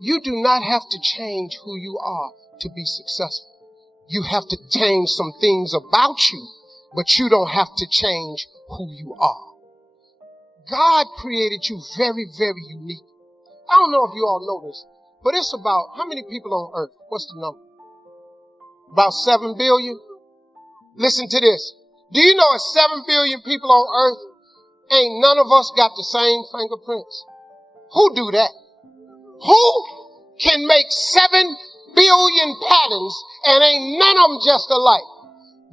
You do not have to change who you are to be successful. You have to change some things about you, but you don't have to change who you are. God created you very, very unique. I don't know if you all know this, but it's about how many people on earth? What's the number? About 7 billion? Listen to this. Do you know it's 7 billion people on earth? Ain't none of us got the same fingerprints. Who do that? Who can make 7 billion patterns and ain't none of them just alike?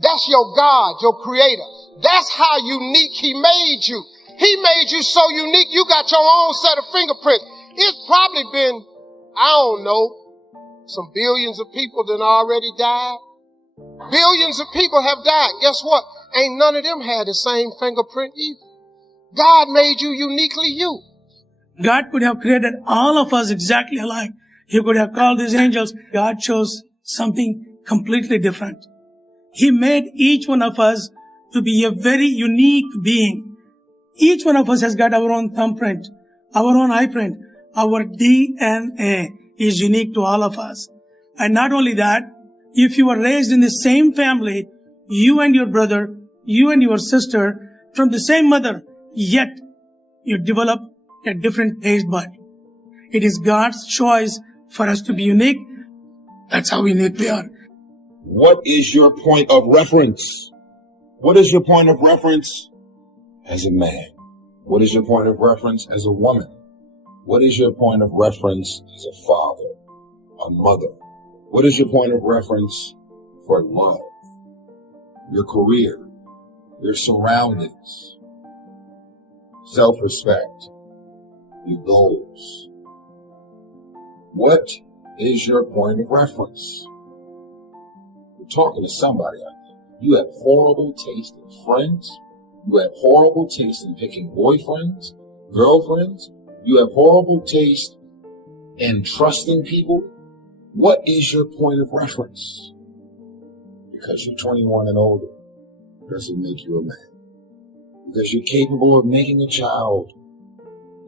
That's your God, your creator. That's how unique he made you. He made you so unique, you got your own set of fingerprints. It's probably been, I don't know, some billions of people that already died. Billions of people have died. Guess what? Ain't none of them had the same fingerprint either. God made you uniquely you. God could have created all of us exactly alike. He could have called these angels. God chose something completely different. He made each one of us to be a very unique being. Each one of us has got our own thumbprint, our own eye print. Our DNA is unique to all of us. And not only that, if you were raised in the same family, you and your brother, you and your sister, from the same mother, yet you develop a different taste bud. It is God's choice for us to be unique. That's how unique we are. What is your point of reference? What is your point of reference as a man? What is your point of reference as a woman? What is your point of reference as a father, a mother? What is your point of reference for love, your career, your surroundings, self-respect, your goals? What is your point of reference? You're talking to somebody out there. You have horrible taste in friends. You have horrible taste in picking boyfriends, girlfriends. You have horrible taste in trusting people. What is your point of reference? Because you're 21 and older doesn't make you a man. Because you're capable of making a child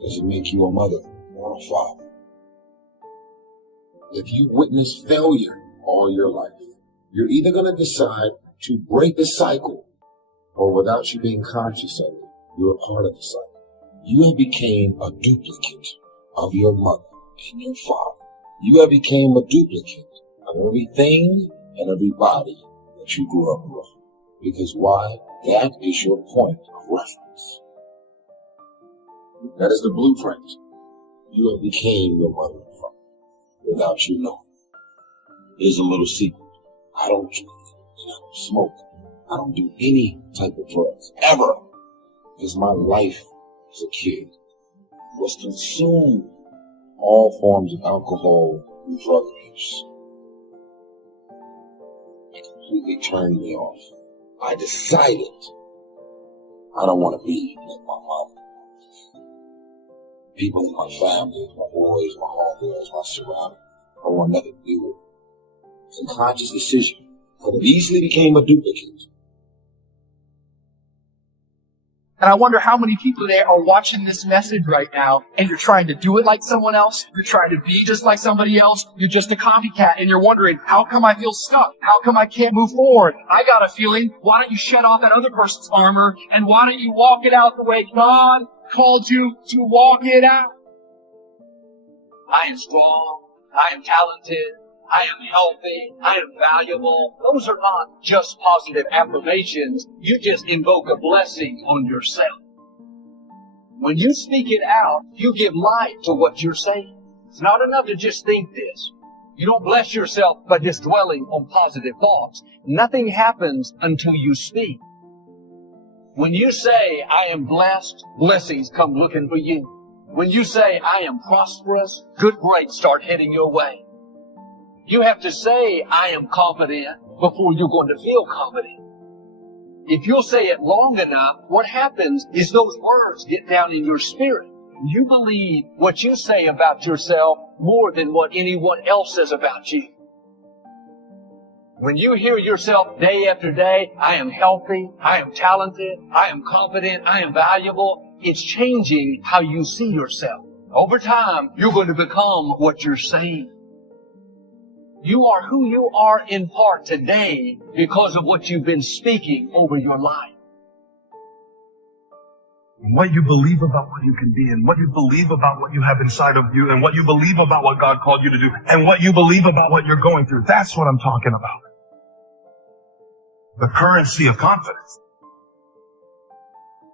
doesn't make you a mother or a father. If you witness failure all your life, you're either going to decide to break the cycle, or without you being conscious of it, you're a part of the cycle. You have become a duplicate of your mother and your father. You have become a duplicate of everything and everybody that you grew up with. Because why? That is your point of reference. That is the blueprint. You have become your mother and father without you knowing. Here's a little secret. I don't drink, and I don't smoke. I don't do any type of drugs, ever. Because my life as a kid was consumed all forms of alcohol and drug abuse. It completely turned me off. I decided I don't want to be like my mom. People in my family, my boys, my homegirls, my surroundings, I want nothing to do with it. It's a conscious decision. But it easily became a duplicate. And I wonder how many people today are watching this message right now, and you're trying to do it like someone else. You're trying to be just like somebody else. You're just a copycat, and you're wondering, how come I feel stuck? How come I can't move forward? I got a feeling. Why don't you shed off that other person's armor, and why don't you walk it out the way God called you to walk it out? I am strong. I am talented. I am healthy, I am valuable. Those are not just positive affirmations. You just invoke a blessing on yourself. When you speak it out, you give life to what you're saying. It's not enough to just think this. You don't bless yourself by just dwelling on positive thoughts. Nothing happens until you speak. When you say, I am blessed, blessings come looking for you. When you say, I am prosperous, good breaks start heading your way. You have to say, I am confident, before you're going to feel confident. If you'll say it long enough, what happens is those words get down in your spirit. You believe what you say about yourself more than what anyone else says about you. When you hear yourself day after day, I am healthy, I am talented, I am confident, I am valuable, it's changing how you see yourself. Over time, you're going to become what you're saying. You are who you are in part today because of what you've been speaking over your life. And what you believe about what you can be, and what you believe about what you have inside of you, and what you believe about what God called you to do, and what you believe about what you're going through. That's what I'm talking about. The currency of confidence.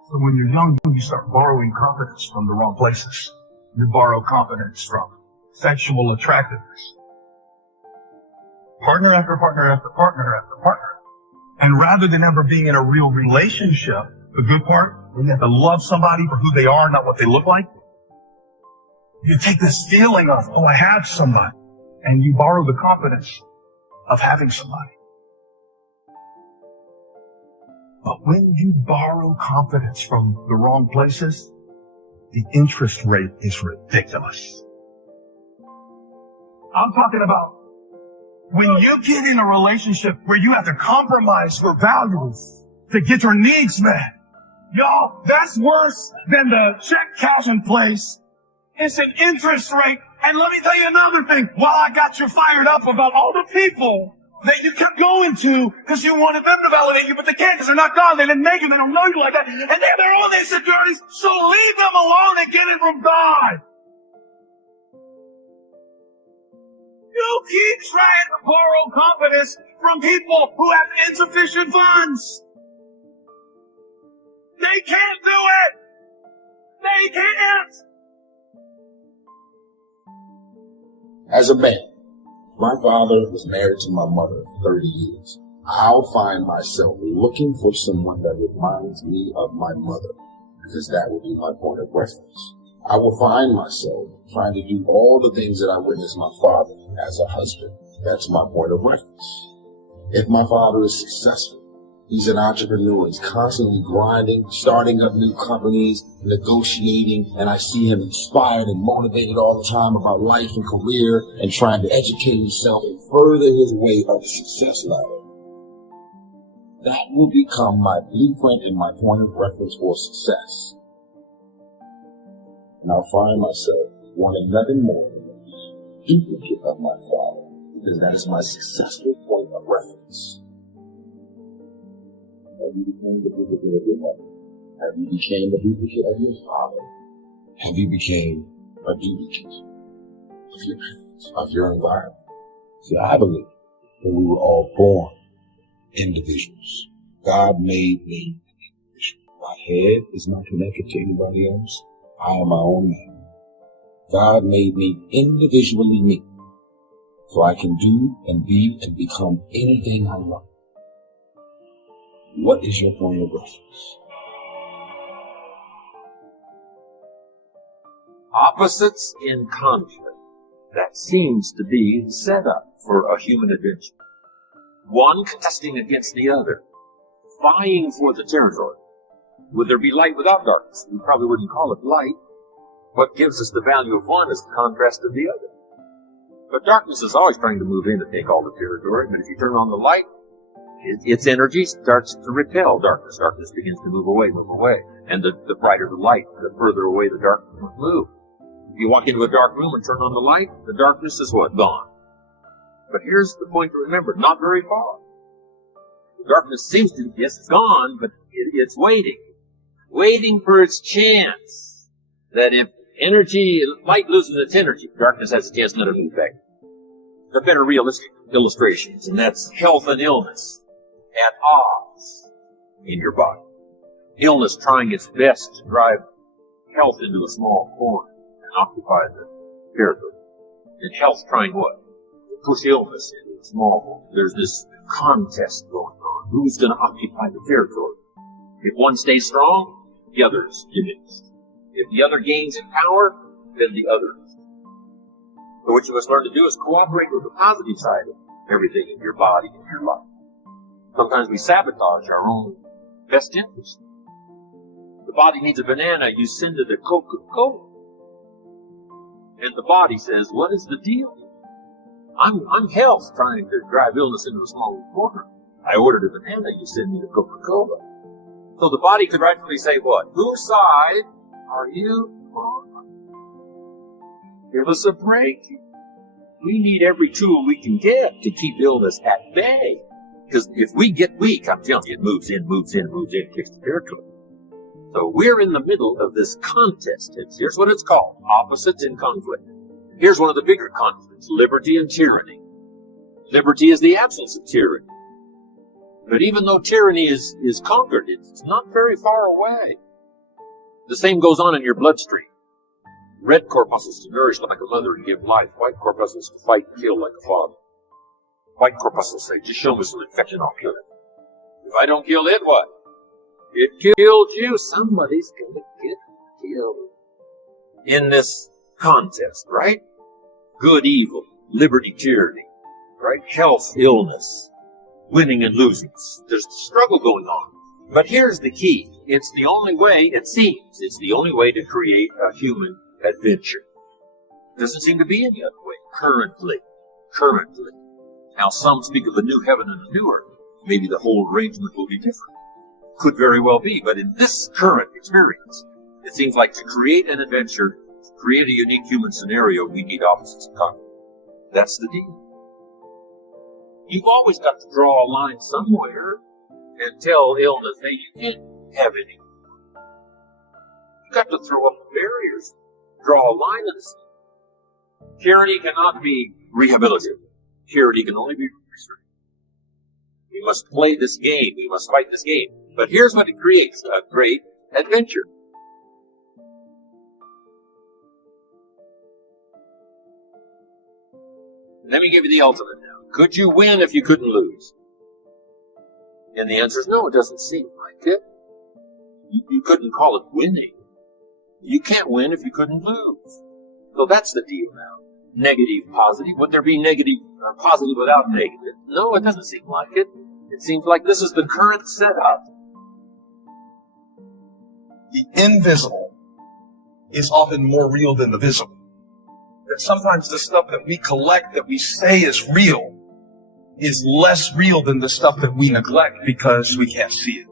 So when you're young, you start borrowing confidence from the wrong places. You borrow confidence from sexual attractiveness. Partner after partner after partner after partner. And rather than ever being in a real relationship, the good part, you have to love somebody for who they are, not what they look like. You take this feeling of, oh, I have somebody, and you borrow the confidence of having somebody. But when you borrow confidence from the wrong places, the interest rate is ridiculous. I'm talking about when you get in a relationship where you have to compromise your values to get your needs met. Y'all, that's worse than the check cashing place. It's an interest rate. And let me tell you another thing. While I got you fired up about all the people that you kept going to because you wanted them to validate you, but they can't because they're not God. They didn't make you. They don't know you like that. And they have their own insecurities. So leave them alone and get it from God. You keep trying to borrow confidence from people who have insufficient funds. They can't do it. They can't. As a man, my father was married to my mother for 30 years. I'll find myself looking for someone that reminds me of my mother, because that will be my point of reference. I will find myself trying to do all the things that I witnessed my father as a husband. That's my point of reference. If my father is successful, he's an entrepreneur. He's constantly grinding, starting up new companies, negotiating, and I see him inspired and motivated all the time about life and career and trying to educate himself and further his way up the success ladder. That will become my blueprint and my point of reference for success. And I'll find myself wanting nothing more than a duplicate of my father, because that is my successful point of reference. Have you become the duplicate of your mother? Have you become the duplicate of your father? Have you become a duplicate of your parents, of your environment? See, I believe that we were all born individuals. God made me an individual. My head is not connected to anybody else. I am my own man. God made me individually me, so I can do and be and become anything I want. What is your point of reference? Opposites in conflict. That seems to be set up for a human adventure. One contesting against the other, vying for the territory. Would there be light without darkness? We probably wouldn't call it light. What gives us the value of one is the contrast of the other. But darkness is always trying to move in and take all the territory. But if you turn on the light, its energy starts to repel darkness. Darkness begins to move away. And the brighter the light, the further away the darkness will move. If you walk into a dark room and turn on the light, the darkness is what? Gone. But here's the point to remember, not very far. The darkness seems to, yes, it's gone, but it's waiting for its chance. That if light loses its energy, darkness has a chance not to move back. There are better realistic illustrations, and that's health and illness at odds in your body. Illness trying its best to drive health into a small corner and occupy the territory. And health trying what? To push illness into a small corner. There's this contest going on. Who's going to occupy the territory? If one stays strong, the other is diminished. If the other gains in power, then the other is. So what you must learn to do is cooperate with the positive side of everything in your body and your life. Sometimes we sabotage our own best interest. The body needs a banana, you send it a Coca-Cola. And the body says, what is the deal? I'm health trying to drive illness into a small corner. I ordered a banana, you send me the Coca-Cola. So the body could rightfully say what? Whose side are you on? Give us a break. We need every tool we can get to keep illness at bay. Because if we get weak, I'm telling you, it moves in, kicks the territory. So we're in the middle of this contest. Here's what it's called, opposites in conflict. Here's one of the bigger conflicts, liberty and tyranny. Liberty is the absence of tyranny. But even though tyranny is conquered, it's not very far away. The same goes on in your bloodstream. Red corpuscles to nourish like a mother and give life. White corpuscles to fight and kill like a father. White corpuscles say, just show me some infection, I'll kill it. If I don't kill it, what? It killed you. Somebody's going to get killed. In this contest, right? Good, evil, liberty, tyranny, right? Health, illness, winning and losing. There's a struggle going on. But here's the key. It's the only way, it seems, it's the only way to create a human adventure. Doesn't seem to be any other way, currently. Now, some speak of a new heaven and a new earth. Maybe the whole arrangement will be different. Could very well be, but in this current experience, it seems like to create an adventure, to create a unique human scenario, we need opposites in conflict. That's the deal. You've always got to draw a line somewhere and tell illness, hey, you can't have any. You've got to throw up barriers, draw a line in the sand. Tyranny cannot be rehabilitated. Tyranny can only be restrained. We must play this game. We must fight this game. But here's what it creates, a great adventure. Let me give you the ultimate now. Could you win if you couldn't lose? And the answer is no, it doesn't seem like it. You couldn't call it winning. You can't win if you couldn't lose. So that's the deal now. Negative, positive. Would there be negative or positive without negative? No, it doesn't seem like it. It seems like this is the current setup. The invisible is often more real than the visible. That sometimes the stuff that we collect, that we say is real, is less real than the stuff that we neglect because we can't see it.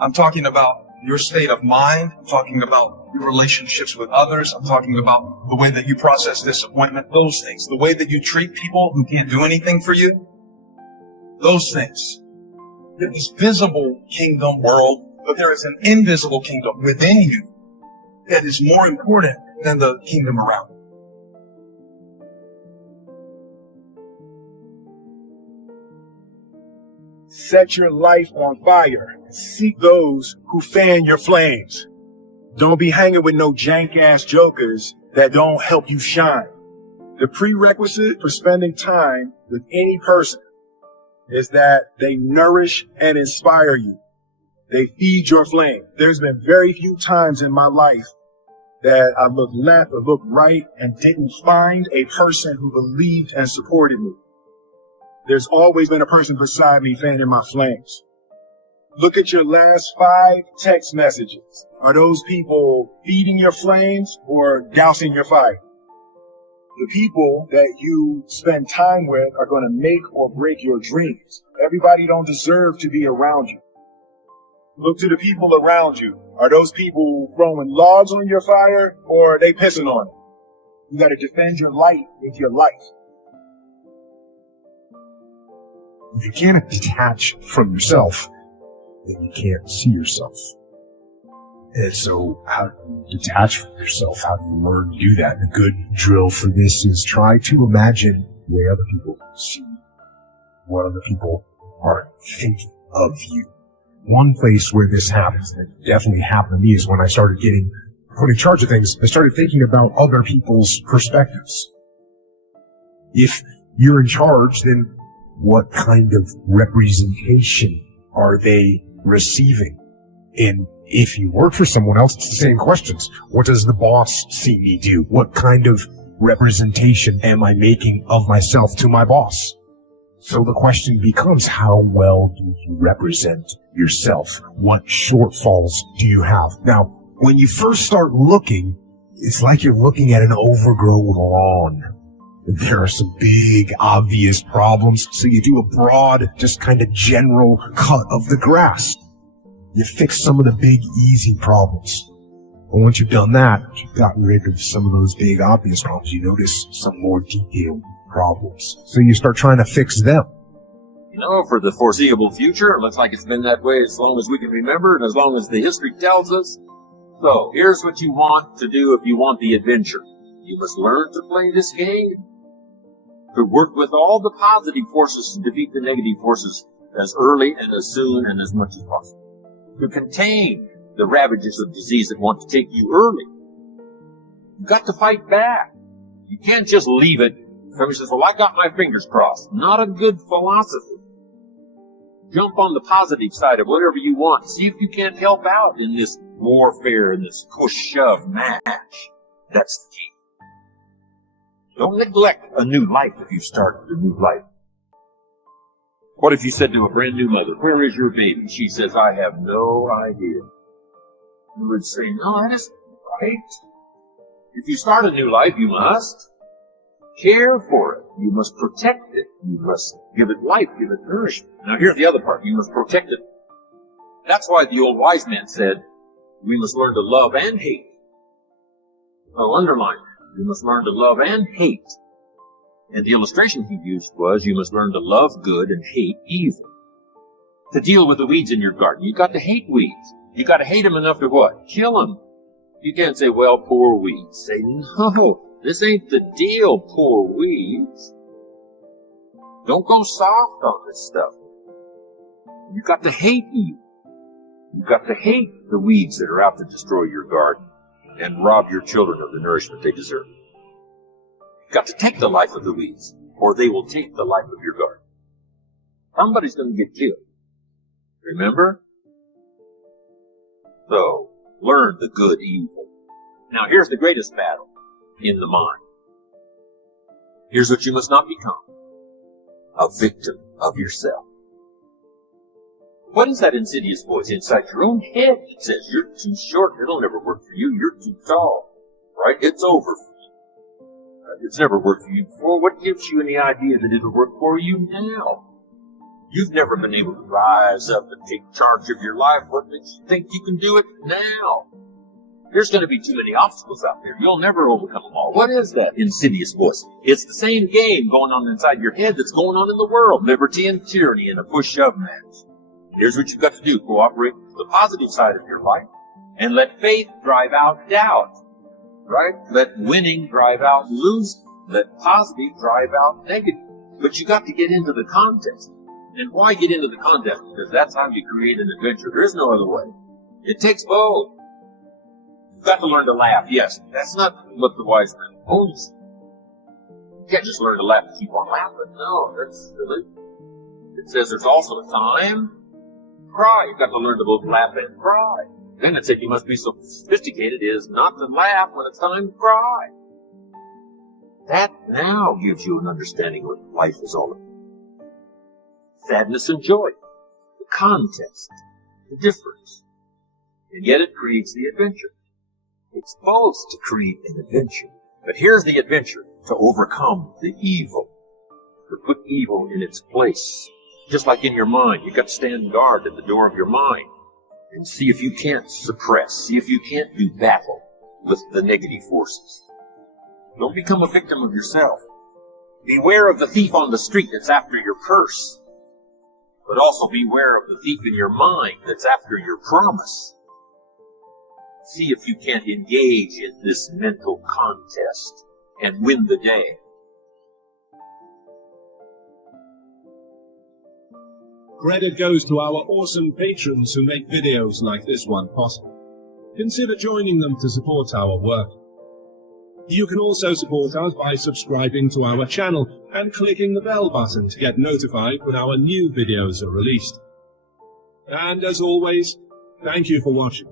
I'm talking about your state of mind. I'm talking about your relationships with others. I'm talking about the way that you process disappointment, those things. The way that you treat people who can't do anything for you, those things. There is visible kingdom world, but there is an invisible kingdom within you that is more important than the kingdom around you. Set your life on fire. Seek those who fan your flames. Don't be hanging with no jank-ass jokers that don't help you shine. The prerequisite for spending time with any person is that they nourish and inspire you. They feed your flame. There's been very few times in my life that I looked left or looked right and didn't find a person who believed and supported me. There's always been a person beside me fanning my flames. Look at your last 5 text messages. Are those people feeding your flames or dousing your fire? The people that you spend time with are going to make or break your dreams. Everybody don't deserve to be around you. Look to the people around you. Are those people throwing logs on your fire or are they pissing on it? You got to defend your light with your life. If you can't detach from yourself, then you can't see yourself. And so how do you detach from yourself? How do you learn to do that? A good drill for this is try to imagine the way other people see you, what other people are thinking of you. One place where this happens, and it definitely happened to me, is when I started getting put in charge of things. I started thinking about other people's perspectives. If you're in charge, then what kind of representation are they receiving? And if you work for someone else, it's the same questions. What does the boss see me do? What kind of representation am I making of myself to my boss? So the question becomes, how well do you represent yourself? What shortfalls do you have? Now, when you first start looking, it's like you're looking at an overgrown lawn. There are some big, obvious problems, so you do a broad, just kind of general cut of the grass. You fix some of the big, easy problems. And once you've done that, you've gotten rid of some of those big obvious problems, you notice some more detailed problems. So you start trying to fix them. You know, for the foreseeable future, it looks like it's been that way as long as we can remember and as long as the history tells us. So, here's what you want to do if you want the adventure. You must learn to play this game. To work with all the positive forces to defeat the negative forces as early and as soon and as much as possible. To contain the ravages of disease that want to take you early. You've got to fight back. You can't just leave it. Somebody says, well, I got my fingers crossed. Not a good philosophy. Jump on the positive side of whatever you want. See if you can't help out in this warfare, in this push-shove match. That's the key. Don't neglect a new life if you start a new life. What if you said to a brand new mother, where is your baby? She says, I have no idea. You would say, no, that isn't right. If you start a new life, you must care for it. You must protect it. You must give it life, give it nourishment. Now here's the other part. You must protect it. That's why the old wise man said, we must learn to love and hate. Oh, underline it. You must learn to love and hate. And the illustration he used was, you must learn to love good and hate evil. To deal with the weeds in your garden, you've got to hate weeds. You've got to hate them enough to what? Kill them. You can't say, well, poor weeds. Say, no. This ain't the deal, poor weeds. Don't go soft on this stuff. You've got to hate evil. You've got to hate the weeds that are out to destroy your garden and rob your children of the nourishment they deserve. You've got to take the life of the weeds, or they will take the life of your garden. Somebody's going to get killed. Remember? So, learn the good evil. Now, here's the greatest battle. In the mind. Here's what you must not become. A victim of yourself. What is that insidious voice inside your own head that says, you're too short, it'll never work for you, you're too tall, right? It's over for you. It's never worked for you before. What gives you any idea that it'll work for you now? You've never been able to rise up and take charge of your life. What makes you think you can do it now? There's going to be too many obstacles out there. You'll never overcome them all. What is that insidious voice? It's the same game going on inside your head that's going on in the world. Liberty and tyranny in a push-shove match. Here's what you've got to do. Cooperate with the positive side of your life. And let faith drive out doubt. Right? Let winning drive out losing. Let positive drive out negative. But you got to get into the contest. And why get into the contest? Because that's how you create an adventure. There is no other way. It takes both. You've got to learn to laugh. Yes, that's not what the wise man told us. You can't just learn to laugh and keep on laughing. No, that's silly. It says there's also a time to cry. You've got to learn to both laugh and cry. Then it said you must be so sophisticated is not to laugh when it's time to cry. That now gives you an understanding of what life is all about. Sadness and joy. The contest. The difference. And yet it creates the adventure. It's supposed to create an adventure. But here's the adventure. To overcome the evil. To put evil in its place. Just like in your mind. You've got to stand guard at the door of your mind. And see if you can't suppress. See if you can't do battle with the negative forces. Don't become a victim of yourself. Beware of the thief on the street that's after your purse. But also beware of the thief in your mind that's after your promise. See if you can't engage in this mental contest and win the day. Credit goes to our awesome patrons who make videos like this one possible. Consider joining them to support our work. You can also support us by subscribing to our channel and clicking the bell button to get notified when our new videos are released. And as always, thank you for watching.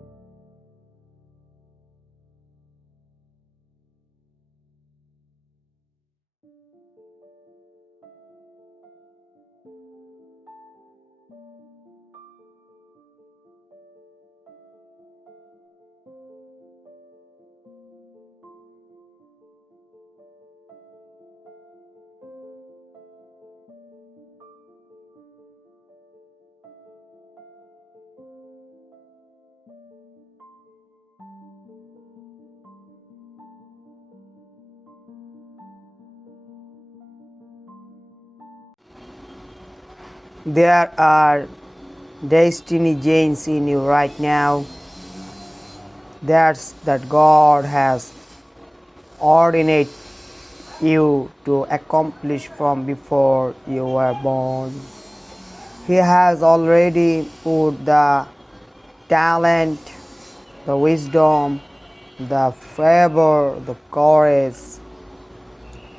There are destiny genes in you right now. That God has ordained you to accomplish from before you were born. He has already put the talent, the wisdom, the favor, the courage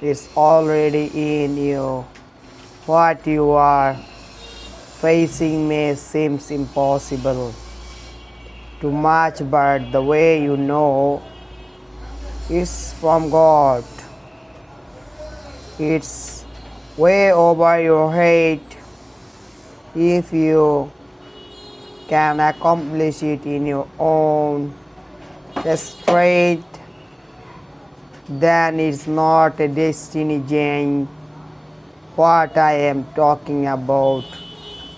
is already in you. What you are facing may seem impossible to match, but the way you know it's from God. It's way over your head. If you can accomplish it in your own strength, then it's not a destiny gene. What I am talking about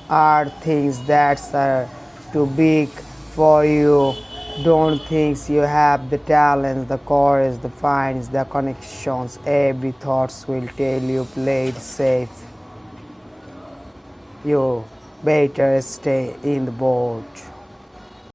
are things that are too big for you. Don't think you have the talents, the courage, the finds, the connections. Every thoughts will tell you play it safe. You better stay in the boat.